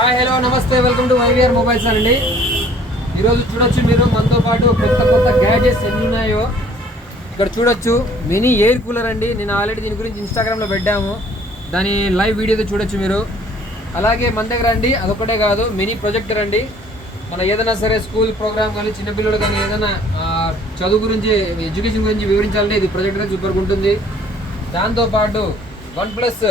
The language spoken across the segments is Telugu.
హాయ్ హలో నమస్తే వెల్కమ్ టు వైవిఆర్ మొబైల్స్ అండి. ఈరోజు చూడొచ్చు మీరు మనతో పాటు కొత్త కొత్త గ్యాడ్జెట్స్ ఎన్ని ఉన్నాయో. ఇక్కడ చూడొచ్చు మినీ ఎయిర్ కూలర్ అండి. నేను ఆల్రెడీ దీని గురించి ఇన్స్టాగ్రామ్లో పెట్టాము. దాని లైవ్ వీడియోతో చూడొచ్చు మీరు. అలాగే మన దగ్గర అండి అదొకటే కాదు మినీ ప్రొజెక్టర్ అండి. మన ఏదైనా సరే స్కూల్ ప్రోగ్రామ్ కానీ చిన్నపిల్లలు కానీ ఏదైనా చదువు గురించి ఎడ్యుకేషన్ గురించి వివరించాలంటే ఇది ప్రొజెక్టర్ సూపర్గా ఉంటుంది. దాంతోపాటు వన్ ప్లస్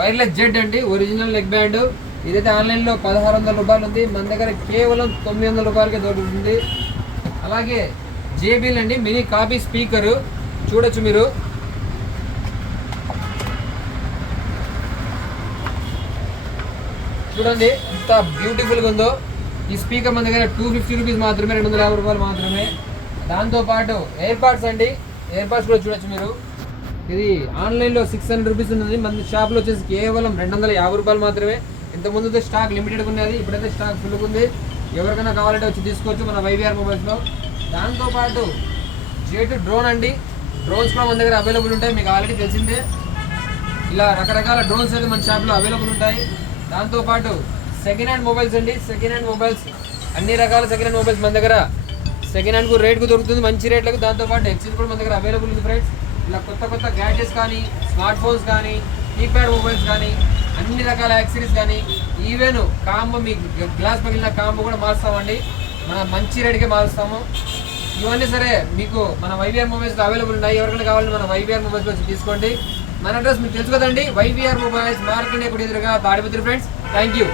వైర్లెస్ జెడ్ అండి ఒరిజినల్ నెక్ బ్యాండ్ ఇదైతే ఆన్లైన్లో పదహారు వందల రూపాయలు ఉంది. మన దగ్గర కేవలం తొమ్మిది వందల రూపాయలకే దొరుకుతుంది. అలాగే జేబీల్ అండి మినీ కాపీ స్పీకరు. చూడొచ్చు మీరు. చూడండి ఎంత బ్యూటిఫుల్గా ఉందో. ఈ స్పీకర్ మన దగ్గర టూ ఫిఫ్టీ రూపీస్ మాత్రమే రెండు వందల యాభై రూపాయలు మాత్రమే. దాంతోపాటు ఎయిర్ పాడ్స్ అండి. ఎయిర్ పాడ్స్ కూడా చూడొచ్చు మీరు. ఇది ఆన్లైన్లో సిక్స్ హండ్రెడ్ రూపీస్ ఉన్నది. మన షాప్లో వచ్చేసి కేవలం రెండు వందల యాభై రూపాయలు మాత్రమే. ఇంతకుముందు స్టాక్ లిమిటెడ్గా ఉన్నది ఇప్పుడైతే స్టాక్ ఫుల్గా ఉంది. ఎవరికైనా కావాలంటే వచ్చి తీసుకోవచ్చు మన వైవిఆర్ మొబైల్స్లో దాంతోపాటు జేటు డ్రోన్ అండి. డ్రోన్స్ కూడా మన దగ్గర అవైలబుల్ ఉంటాయి మీకు ఆల్రెడీ తెలిసిందే. ఇలా రకరకాల డ్రోన్స్ అయితే మన షాప్లో అవైలబుల్ ఉంటాయి. దాంతోపాటు సెకండ్ హ్యాండ్ మొబైల్స్ అండి. సెకండ్ హ్యాండ్ మొబైల్స్ అన్ని రకాల సెకండ్ హ్యాండ్ మొబైల్స్ మన దగ్గర. సెకండ్ హ్యాండ్కు రేట్కు దొరుకుతుంది మంచి రేట్లకు దాంతోపాటు ఎక్స్చేంజ్ కూడా మన దగ్గర అవైలబుల్ ఉంది ఫ్రెండ్స్ ఇలా కొత్త కొత్త గ్యాడ్జెట్స్ కానీ స్మార్ట్ ఫోన్స్ కానీ కీప్యాడ్ మొబైల్స్ కానీ అన్ని రకాల యాక్సరీస్ కానీ ఈవెన్ కాంబో మీ గ్లాస్ పగిలిన కాంబో కూడా మారుస్తామండి. మన మంచి రేట్కే మారుస్తాము. ఇవన్నీ సరే మీకు మన వైవిఆర్ మొబైల్స్ అవైలబుల్ ఉన్నాయి. ఎవరికైనా కావాలంటే మన వైవిఆర్ మొబైల్స్ వచ్చి తీసుకోండి. మన అడ్రస్ మీకు తెలుసు కదండి. వైవిఆర్ మొబైల్స్ మార్కెట్ ఎప్పుడు ఎదురుగా? Tadipatri friends thank you